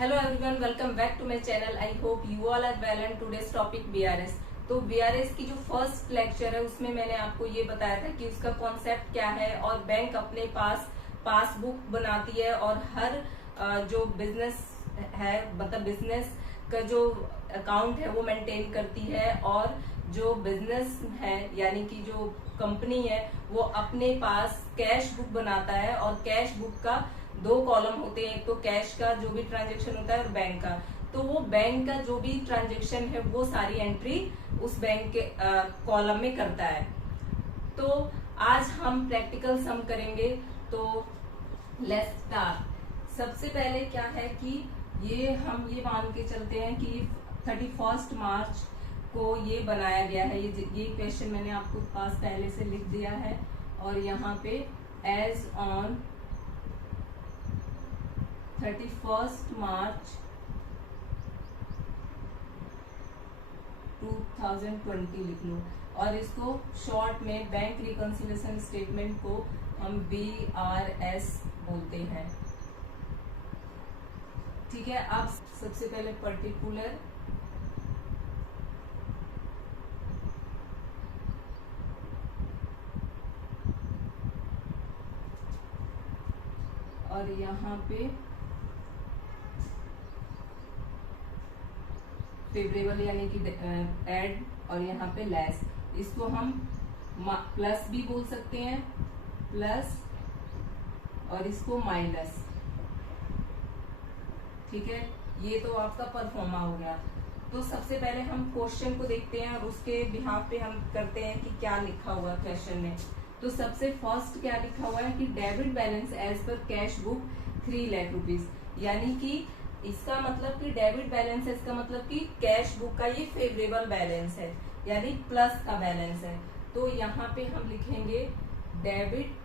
Hello everyone, welcome back to my channel. I hope you all are well and today's topic BRS. तो BRS की जो first lecture है उसमें मैंने आपको ये बताया था कि उसका कॉन्सेप्ट क्या है और बैंक अपने पास पासबुक बनाती है और हर जो बिजनेस है मतलब बिजनेस का जो अकाउंट है वो मेंटेन करती है और जो बिजनेस है यानी कि जो कंपनी है वो अपने पास कैश बुक बनाता है और कैश बुक का दो कॉलम होते हैं, एक तो कैश का जो भी ट्रांजेक्शन होता है और बैंक का। तो वो बैंक का जो भी ट्रांजेक्शन है वो सारी एंट्री उस बैंक के कॉलम में करता है। तो आज हम प्रैक्टिकल सम करेंगे। तो लेट्स स्टार्ट। सबसे पहले क्या है कि हम ये मान के चलते हैं कि 31 मार्च को ये बनाया गया है। ये क्वेश्चन मैंने आपको पास पहले से लिख दिया है और यहाँ पे एज ऑन 31 मार्च 2020 लिख लो और इसको शॉर्ट में बैंक रिकंसिलिएशन स्टेटमेंट को हम BRS बोलते हैं। ठीक है। अब सबसे पहले पर्टिकुलर और यहाँ पे फेवरेबल यानी कि एड और यहाँ पे लेस, इसको हम प्लस भी बोल सकते हैं, प्लस और इसको माइनस। ठीक है, ये तो आपका परफॉर्मा हो गया। तो सबसे पहले हम क्वेश्चन को देखते हैं और उसके बिहाफ पे हम करते हैं कि क्या लिखा हुआ है क्वेश्चन में। तो सबसे फर्स्ट क्या लिखा हुआ है कि debit balance as per cash book 3 lakh rupees, यानी कि इसका मतलब कि डेबिट बैलेंस है, इसका मतलब कि कैश बुक का ये फेवरेबल बैलेंस है यानी प्लस का बैलेंस है। तो यहाँ पे हम लिखेंगे debit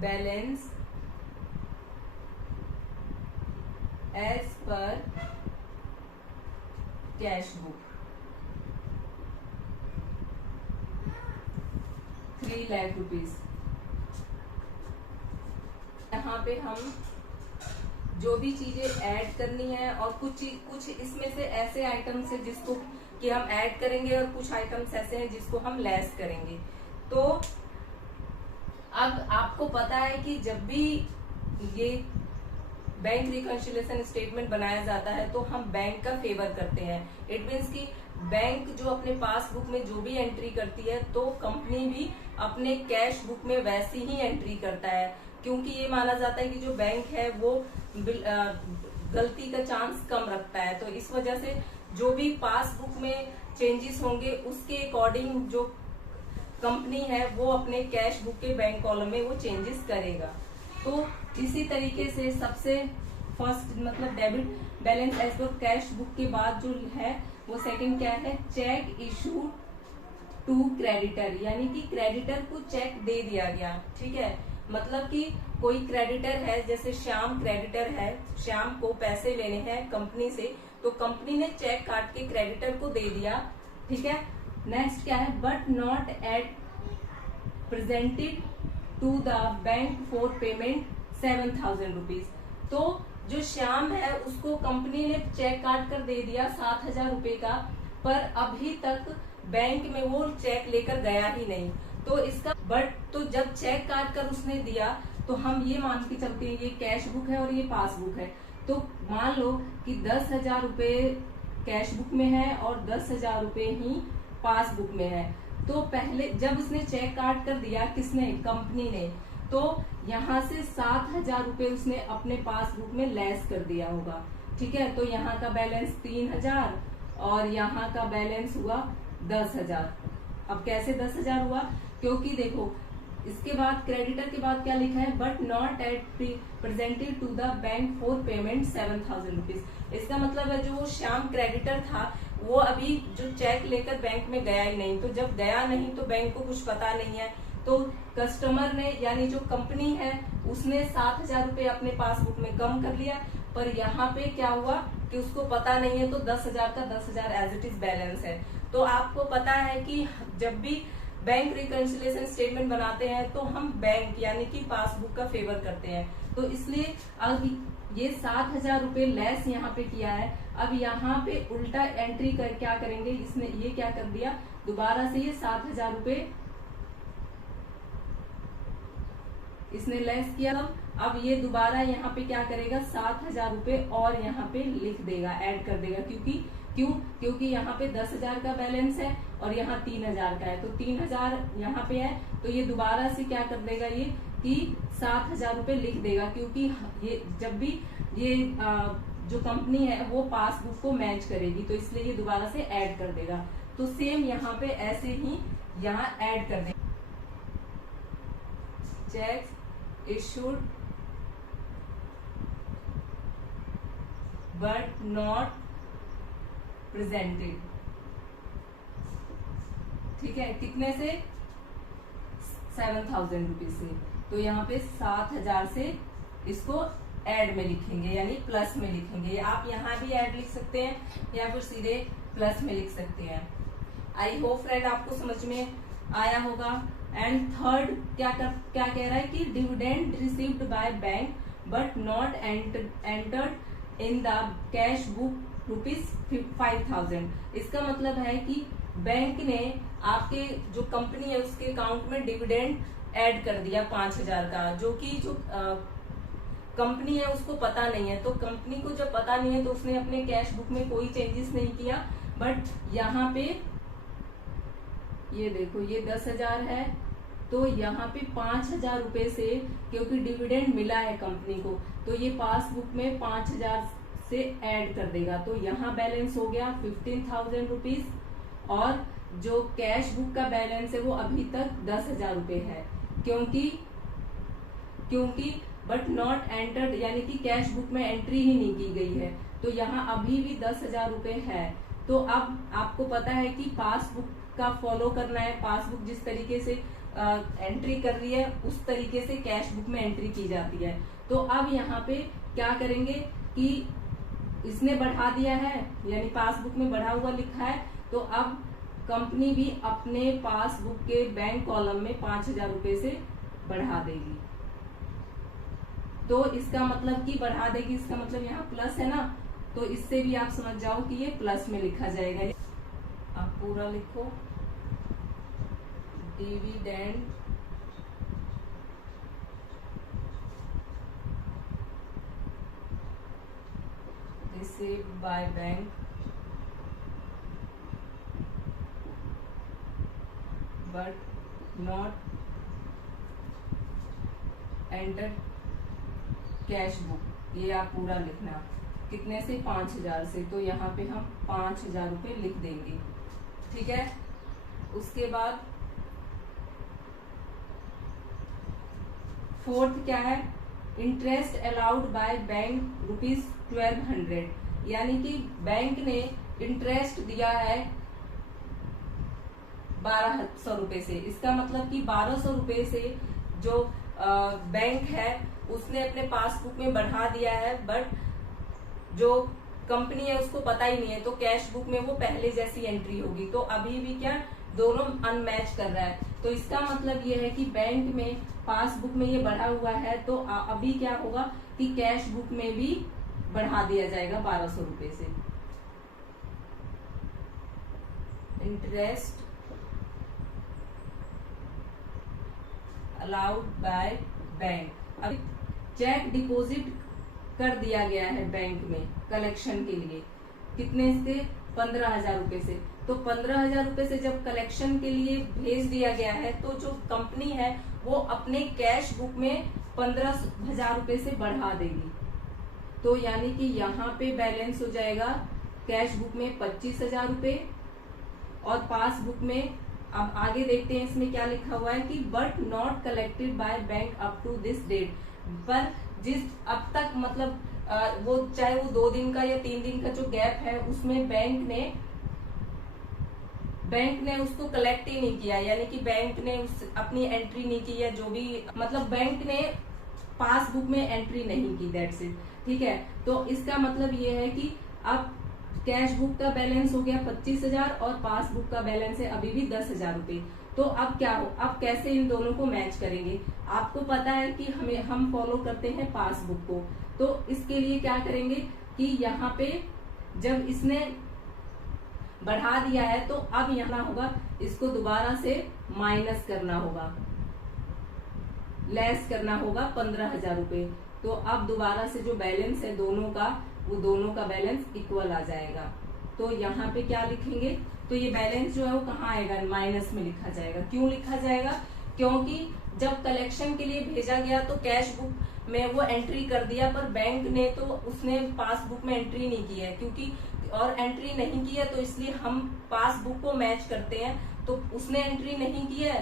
balance as per cash book 3 lakh rupees. यहाँ पे हम जो भी चीजें ऐड करनी है और कुछ इसमें से ऐसे आइटम्स है जिसको कि हम ऐड करेंगे और कुछ आइटम्स ऐसे हैं जिसको हम लेस करेंगे। तो अब आपको पता है कि जब भी ये बैंक रिकंसिलिएशन स्टेटमेंट बनाया जाता है तो हम बैंक का फेवर करते हैं। इट मीन्स कि बैंक जो अपने पासबुक में जो भी एंट्री करती है तो कंपनी भी अपने कैश बुक में वैसी ही एंट्री करता है, क्योंकि ये माना जाता है कि जो बैंक है वो गलती का चांस कम रखता है। तो इस वजह से जो भी पासबुक में चेंजेस होंगे उसके अकॉर्डिंग जो कंपनी है वो अपने कैश बुक के बैंक कॉलम में वो चेंजेस करेगा। तो इसी तरीके से सबसे फर्स्ट मतलब debit balance as per cash book के बाद जो है वो सेकंड क्या है, चेक इशू टू क्रेडिटर, यानी कि क्रेडिटर को चेक दे दिया गया। ठीक है, मतलब कि कोई क्रेडिटर है, जैसे श्याम क्रेडिटर है, श्याम को पैसे लेने हैं कंपनी से, तो कंपनी ने चेक काट के क्रेडिटर को दे दिया। ठीक है। नेक्स्ट क्या है, but not yet presented to the bank for payment 7,000 rupees. तो जो श्याम है उसको कंपनी ने चेक काट कर दे दिया 7,000 रुपए का, पर अभी तक बैंक में वो चेक लेकर गया ही नहीं। तो इसका बट तो जब चेक काट कर उसने दिया तो हम ये मान के चलते हैं ये कैश बुक है और ये पासबुक है। तो मान लो कि 10,000 रुपए कैश बुक में है और 10,000 रुपए ही पासबुक में है। तो पहले जब उसने चेक काट कर दिया, किसने, कंपनी ने, तो यहाँ से 7,000 रुपए उसने अपने पासबुक में लेस कर दिया होगा। ठीक है, तो यहाँ का बैलेंस 3,000 और यहाँ का बैलेंस हुआ 10,000। अब कैसे 10,000 हुआ, क्योंकि देखो इसके बाद क्रेडिटर के बाद क्या लिखा है, but not yet presented to the bank for payment 7,000 rupees. इसका मतलब है जो श्याम क्रेडिटर था वो अभी जो चेक लेकर बैंक में गया ही नहीं। तो जब गया नहीं तो बैंक को कुछ पता नहीं है, तो कस्टमर ने यानी जो कंपनी है उसने 7,000 रुपए अपने पासबुक में कम कर लिया, पर यहाँ पे क्या हुआ कि उसको पता नहीं है, तो 10,000 का 10,000 एज इट इज बैलेंस है। तो आपको पता है कि जब भी बैंक रिकंसिलिएशन स्टेटमेंट बनाते हैं तो हम बैंक यानी कि पासबुक का फेवर करते हैं। तो इसलिए अब ये 7,000 रुपए लेस यहाँ पे किया है। अब यहाँ पे उल्टा एंट्री कर क्या करेंगे, इसने ये क्या कर दिया, दोबारा से ये 7,000 रुपए इसने लेस किया। अब ये दोबारा यहाँ पे क्या करेगा, 7,000 रुपए और यहाँ पे लिख देगा, ऐड कर देगा। क्योंकि यहाँ पे 10,000 का बैलेंस है और यहाँ 3,000 का है, तो 3,000 यहाँ पे है, तो ये दोबारा से क्या कर देगा ये कि 7,000 रुपए लिख देगा। क्योंकि ये जब भी ये जो कंपनी है वो पासबुक को मैच करेगी, तो इसलिए ये दोबारा से ऐड कर देगा। तो सेम यहाँ पे ऐसे ही यहाँ ऐड कर देगा, check issued but not presented. ठीक है, कितने से, 7,000 रुपीज से। तो यहाँ पे 7,000 से इसको ऐड में लिखेंगे, यानी प्लस में लिखेंगे। आप यहाँ भी ऐड लिख सकते हैं या फिर सीधे प्लस में लिख सकते हैं। आई होप फ्रेंड आपको समझ में आया होगा। एंड थर्ड क्या कह रहा है कि dividend received by bank but not entered in the cash book ₹5,000। इसका मतलब है कि बैंक ने आपके जो कंपनी है उसके अकाउंट में डिविडेंड ऐड कर दिया 5,000 का, जो कि जो कंपनी है उसको पता नहीं है। तो कंपनी को जब पता नहीं है तो उसने अपने कैश बुक में कोई चेंजेस नहीं किया। बट यहाँ पे ये देखो, ये 10,000 है, तो यहाँ पे 5,000 रुपए से, क्योंकि डिविडेंड मिला है कंपनी को, तो ये पासबुक में 5,000 से ऐड कर देगा। तो यहाँ बैलेंस हो गया 15,000 रुपीज, और जो कैश बुक का बैलेंस है वो अभी तक 10,000 रुपए है। क्योंकि बट नॉट एंटर्ड, यानी कि कैश बुक में एंट्री ही नहीं की गई है, तो यहाँ अभी भी 10,000 रुपए है। तो अब आपको पता है कि पासबुक का फॉलो करना है। पासबुक जिस तरीके से एंट्री कर रही है उस तरीके से कैश बुक में एंट्री की जाती है। तो अब यहाँ पे क्या करेंगे कि इसने बढ़ा दिया है, यानी पासबुक में बढ़ा हुआ लिखा है, तो अब कंपनी भी अपने पासबुक के बैंक कॉलम में 5,000 रुपए से बढ़ा देगी। तो इसका मतलब कि बढ़ा देगी, इसका मतलब यहाँ प्लस है ना, तो इससे भी आप समझ जाओ कि ये प्लस में लिखा जाएगा। आप पूरा लिखो, dividend received by bank but not enter cash book. ये आप पूरा लिखना, कितने से, 5,000 से। तो यहाँ पे हम 5,000 रुपए लिख देंगे। ठीक है, उसके बाद फोर्थ क्या है, इंटरेस्ट अलाउड बाय बैंक ₹1,200, यानी कि बैंक ने इंटरेस्ट दिया है 1,200 रुपए से। इसका मतलब कि 1,200 रुपए से जो बैंक है उसने अपने पासबुक में बढ़ा दिया है, बट जो कंपनी है उसको पता ही नहीं है, तो कैश बुक में वो पहले जैसी एंट्री होगी। तो अभी भी क्या, दोनों अनमैच कर रहा है। तो इसका मतलब ये है कि बैंक में पासबुक में ये बढ़ा हुआ है, तो अभी क्या होगा कि कैश बुक में भी बढ़ा दिया जाएगा 1,200 रुपए से। Interest allowed by bank. अब चेक डिपॉजिट कर दिया गया है बैंक में कलेक्शन के लिए, कितने से, 15,000 रुपए से। तो 15,000 रुपए से जब कलेक्शन के लिए भेज दिया गया है, तो जो कंपनी है वो अपने कैश बुक में 15,000 रुपए से बढ़ा देगी। तो यानी कि यहाँ पे बैलेंस हो जाएगा कैश बुक में 25,000 रुपए, और पासबुक में अब आगे देखते हैं इसमें क्या लिखा हुआ है कि but not collected by bank up to this date. पर जिस अब तक मतलब वो चाहे वो 2 दिन का या 3 दिन का जो गैप है उसमें बैंक ने उसको कलेक्ट ही नहीं किया, यानी कि बैंक ने अपनी एंट्री नहीं की, या जो भी मतलब बैंक ने पासबुक में एंट्री नहीं की, दैट्स इट। ठीक है, तो इसका मतलब ये है कि अब कैश बुक का बैलेंस हो गया 25,000 और पासबुक का बैलेंस है अभी भी 10,000 रुपए। तो अब क्या हो, अब कैसे इन दोनों को मैच करेंगे? आपको पता है कि हम फॉलो करते हैं पासबुक को, तो इसके लिए क्या करेंगे कि यहाँ पे जब इसने बढ़ा दिया है तो अब यहाँ होगा, इसको दोबारा से माइनस करना होगा, लेस करना होगा 15,000 रुपए। तो अब दोबारा से जो बैलेंस है दोनों का, वो दोनों का बैलेंस इक्वल आ जाएगा। तो यहाँ पे क्या लिखेंगे, तो ये बैलेंस जो है वो कहाँ आएगा, माइनस में लिखा जाएगा। क्यों लिखा जाएगा? क्योंकि जब कलेक्शन के लिए भेजा गया तो कैश बुक में वो एंट्री कर दिया, पर बैंक ने तो उसने पासबुक में एंट्री नहीं की है, क्योंकि और एंट्री नहीं की है तो इसलिए हम पासबुक को मैच करते हैं। तो उसने एंट्री नहीं की है,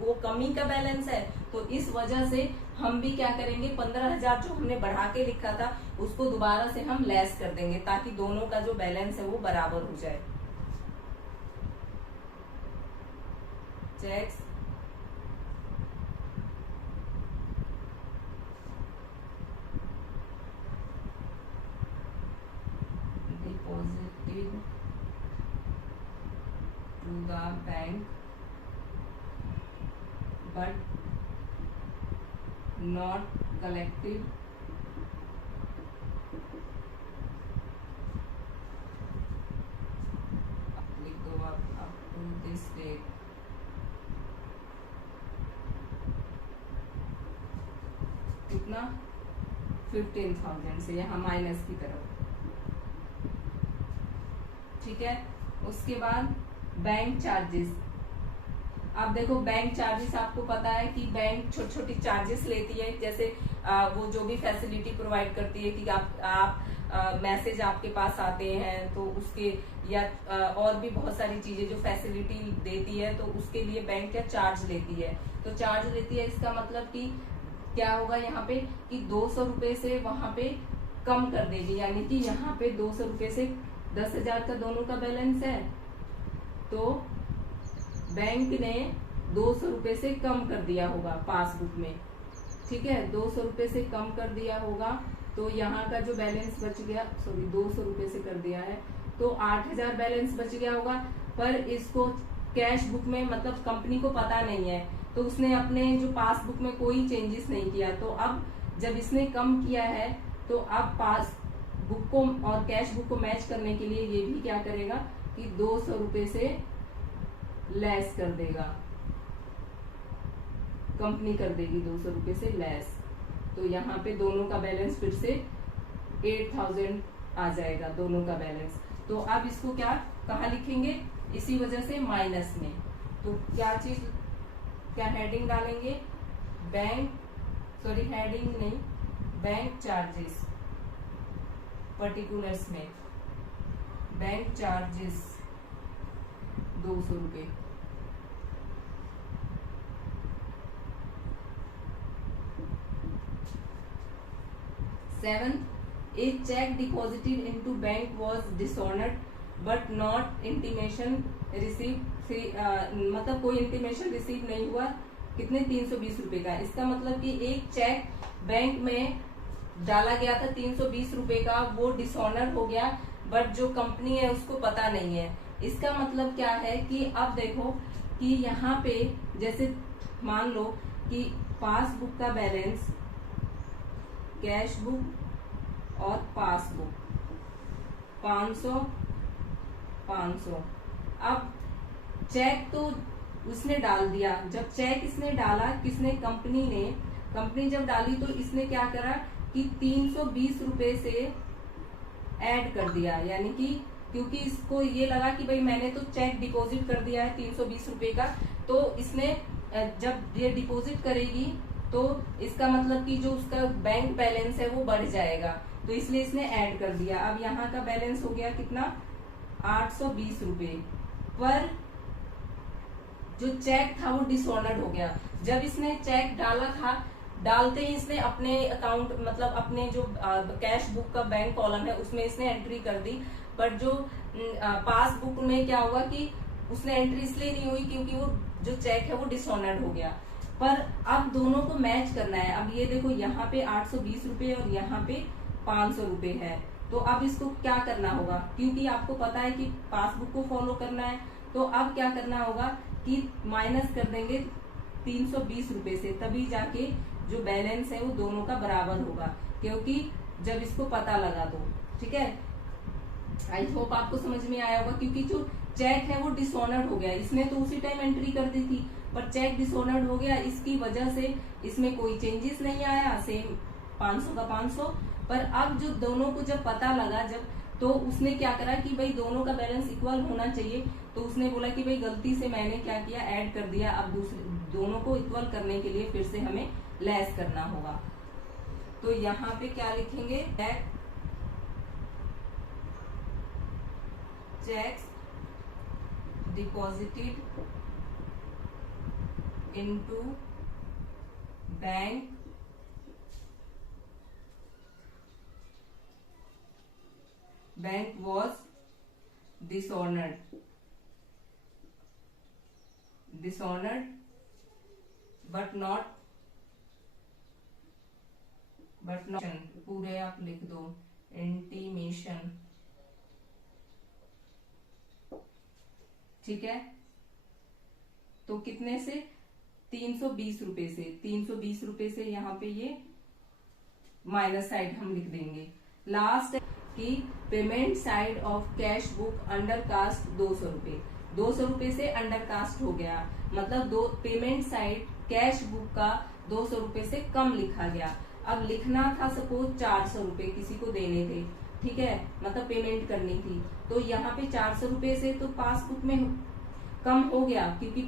वो कमी का बैलेंस है, तो इस वजह से हम भी क्या करेंगे, 15,000 जो हमने बढ़ा के लिखा था उसको दोबारा से हम लेस कर देंगे, ताकि दोनों का जो बैलेंस है वो बराबर हो जाए। Cheques deposited to the bank but not collected लिख दो आप up to this date। कितना? 15,000 से यहाँ माइनस की तरफ, ठीक है। उसके बाद बैंक चार्जेस। अब देखो बैंक चार्जेस आपको पता है कि बैंक छोटी छोटी चार्जेस लेती है, जैसे वो जो भी फैसिलिटी प्रोवाइड करती है कि आप मैसेज आपके पास आते हैं तो उसके, या और भी बहुत सारी चीजें जो फैसिलिटी देती है, तो उसके लिए बैंक क्या चार्ज लेती है। तो चार्ज लेती है, इसका मतलब कि क्या होगा यहाँ पे कि 200 रुपए से वहां पे कम कर देगी, यानी कि यहाँ पे 200 रुपए से 10,000 का दोनों का बैलेंस है, तो बैंक ने 200 रुपए से कम कर दिया होगा पासबुक में, ठीक है। 200 रुपए से कम कर दिया होगा, तो यहाँ का जो बैलेंस बच गया, सॉरी 200 रुपए से कर दिया है तो 8,000 बैलेंस बच गया होगा। पर इसको कैश बुक में, मतलब कंपनी को पता नहीं है, तो उसने अपने जो पासबुक में कोई चेंजेस नहीं किया। तो अब जब इसने कम किया है तो अब पासबुक को और कैश बुक को मैच करने के लिए ये भी क्या करेगा कि 200 रुपए से लेस कर देगा, कंपनी कर देगी 200 रुपए से लेस। तो यहाँ पे दोनों का बैलेंस फिर से 8,000 आ जाएगा, दोनों का बैलेंस। तो अब इसको क्या कहाँ लिखेंगे, इसी वजह से माइनस में। तो क्या चीज, क्या हेडिंग डालेंगे, बैंक, सॉरी हेडिंग नहीं, बैंक चार्जेस, पर्टिकुलर्स में बैंक चार्जेस 200 रुपए। Seventh, a check deposited into bank was dishonored but not intimation received, मतलब कोई इंटीमेशन रिसीव नहीं हुआ, कितने 320 रुपए का। इसका मतलब कि एक चेक बैंक में डाला गया था 320 रुपए का, वो डिसऑनर हो गया, बट जो कंपनी है उसको पता नहीं है। इसका मतलब क्या है कि अब देखो कि यहाँ पे जैसे मान लो कि पासबुक का बैलेंस, कैश बुक और पासबुक 500। अब चेक तो उसने डाल दिया, जब चेक इसने डाला, किसने, कंपनी ने, कंपनी जब डाली तो इसने क्या करा कि 320 रुपए से ऐड कर दिया, यानी कि क्योंकि इसको ये लगा कि भाई मैंने तो चेक डिपॉजिट कर दिया है 320 रुपए का, तो इसने जब ये डिपॉजिट करेगी तो इसका मतलब कि जो उसका बैंक बैलेंस है वो बढ़ जाएगा, तो इसलिए इसने ऐड कर दिया। अब यहाँ का बैलेंस हो गया कितना, 820 रुपए, पर जो चेक था वो डिसऑनर्ड हो गया। जब इसने चेक डाला था, डालते ही इसने अपने अकाउंट, मतलब अपने जो कैश बुक का बैंक कॉलम है उसमें इसने एंट्री कर दी, बट जो पासबुक में क्या हुआ कि उसने एंट्री इसलिए नहीं हुई क्योंकि वो जो चेक है वो डिसऑनर्ड हो गया। पर अब दोनों को मैच करना है। अब ये देखो यहाँ पे 820 रुपए और यहाँ पे 500 रुपए है, तो अब इसको क्या करना होगा, क्योंकि आपको पता है कि पासबुक को फॉलो करना है, तो अब क्या करना होगा कि माइनस कर देंगे 320 रुपए से, तभी जाके जो बैलेंस है वो दोनों का बराबर होगा, क्योंकि जब इसको पता लगा दो। ठीक है, आई होप आपको समझ में आया होगा, क्योंकि जो चेक है वो डिसऑनर्ड हो गया, इसने तो उसी टाइम एंट्री कर दी थी, पर चेक डिसऑनर्ड हो गया, इसकी वजह से इसमें कोई चेंजेस नहीं आया, सेम 500 का 500। पर अब जो दोनों को जब पता लगा, जब तो उसने क्या करा कि भाई दोनों का बैलेंस इक्वल होना चाहिए, तो उसने बोला कि भाई गलती से मैंने क्या किया, ऐड कर दिया, अब दूसरे दोनों को इक्वल करने के लिए फिर से हमें लेस करना होगा। तो यहाँ पे क्या लिखेंगे, checks deposited into bank was dishonored but not पूरे आप लिख दो, इंटीमेशन। ठीक है, तो कितने से, 320 रुपए से, 320 रुपए से यहाँ पे ये माइनस साइड हम लिख देंगे। लास्ट की payment side of cash book under cast 200 रुपए, 200 रुपए से अंडर कास्ट हो गया, मतलब पेमेंट साइड कैश बुक का 200 रुपए से कम लिखा गया। अब लिखना था सपोज 400 रुपए किसी को देने थे, ठीक है, मतलब पेमेंट करनी थी, तो यहाँ पे 400 रुपए से तो पासबुक में कम हो गया, क्योंकि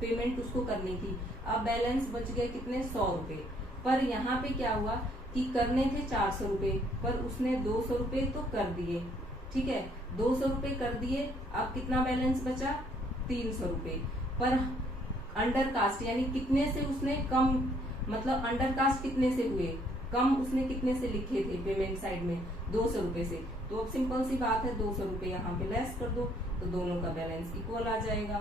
पेमेंट उसको करनी थी। अब बैलेंस बच गए कितने, 100 रुपए। पर यहाँ पे क्या हुआ कि करने थे 400 रुपए, पर उसने 200 रुपए तो कर दिए। ठीक है, 200 रुपए कर दिए, अब कितना बैलेंस बचा, 300 रुपए। पर अंडर कास्ट यानी कितने से उसने कम, मतलब अंडर कास्ट कितने से हुए कम, उसने कितने से लिखे थे पेमेंट साइड में, 200 रुपए से। तो अब सिंपल सी बात है, 200 रुपए यहाँ पे लेस कर दो, तो दोनों का बैलेंस इक्वल आ जाएगा।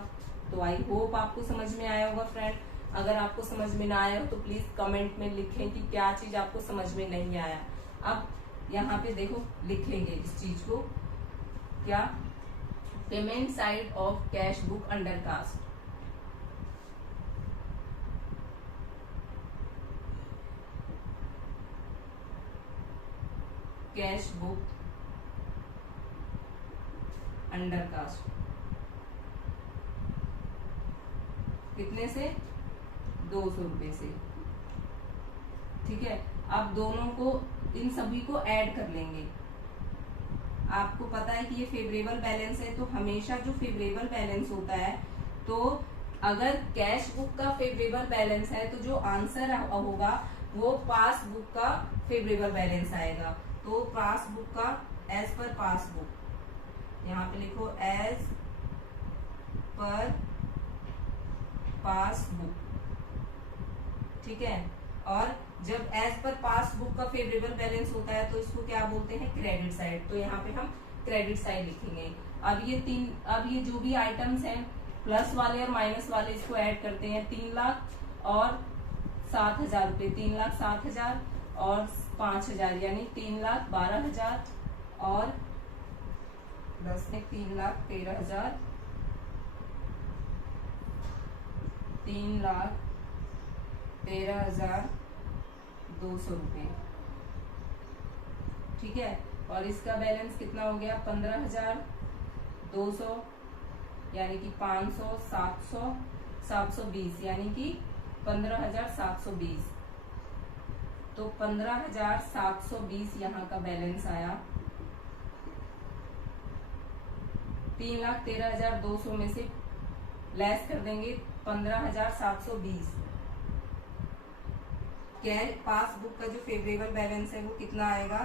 तो आई होप आपको समझ में आया होगा फ्रेंड। अगर आपको समझ में ना आया हो तो प्लीज कमेंट में लिखें कि क्या चीज आपको समझ में नहीं आया। अब यहाँ पे देखो लिखेंगे इस चीज को, क्या, payment side of cash book under cast, cash book under cast कितने से, 200 रुपए से। ठीक है, अब दोनों को, इन सभी को ऐड कर लेंगे। आपको पता है कि ये फेवरेबल बैलेंस है, तो हमेशा जो फेवरेबल बैलेंस होता है, तो अगर कैश बुक का फेवरेबल बैलेंस है तो जो आंसर होगा वो पासबुक का फेवरेबल बैलेंस आएगा। तो पासबुक का एज पर पासबुक, यहाँ पे लिखो एज पर पासबुक। ठीक है, और जब एज पर पासबुक का फेवरेबल बैलेंस होता है तो इसको क्या बोलते हैं, क्रेडिट साइड। तो यहाँ पे हम क्रेडिट साइड लिखेंगे। अब ये जो भी आइटम्स हैं प्लस वाले और माइनस वाले, इसको ऐड करते हैं। 3 लाख और 7,000 रुपए, 3,07,000 और 5,000 यानी 3,12,000 और 10 में 3,13,000, 3,13,200 रुपए। ठीक है, और इसका बैलेंस कितना हो गया, 15,200 यानी कि 500, 700, 720 यानी कि 15,720। तो 15,720 यहाँ का बैलेंस आया। 3,13,200 में से लेस कर देंगे 15,720। पासबुक का जो फेवरेबल बैलेंस है वो कितना आएगा,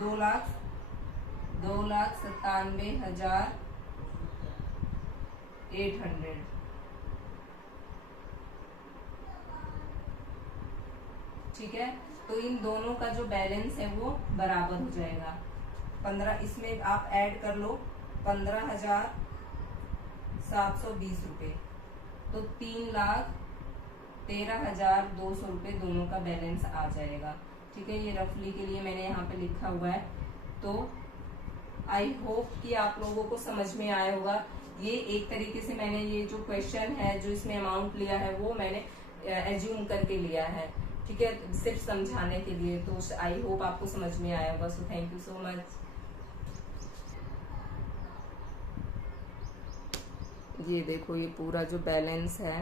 2,97,800। ठीक है, तो इन दोनों का जो बैलेंस है वो बराबर हो जाएगा। 15, इसमें आप ऐड कर लो 15,720 रुपए, तो 3,13,200 रुपए दोनों का बैलेंस आ जाएगा। ठीक है, ये रफली के लिए मैंने यहाँ पे लिखा हुआ है। तो आई होप कि आप लोगों को समझ में आया होगा ये एक तरीके से मैंने ये जो क्वेश्चन है जो इसमें अमाउंट लिया है वो मैंने एज्यूम करके लिया है, ठीक है, सिर्फ समझाने के लिए। तो आई होप आपको समझ में आया होगा। So thank you so much. ये देखो ये पूरा जो बैलेंस है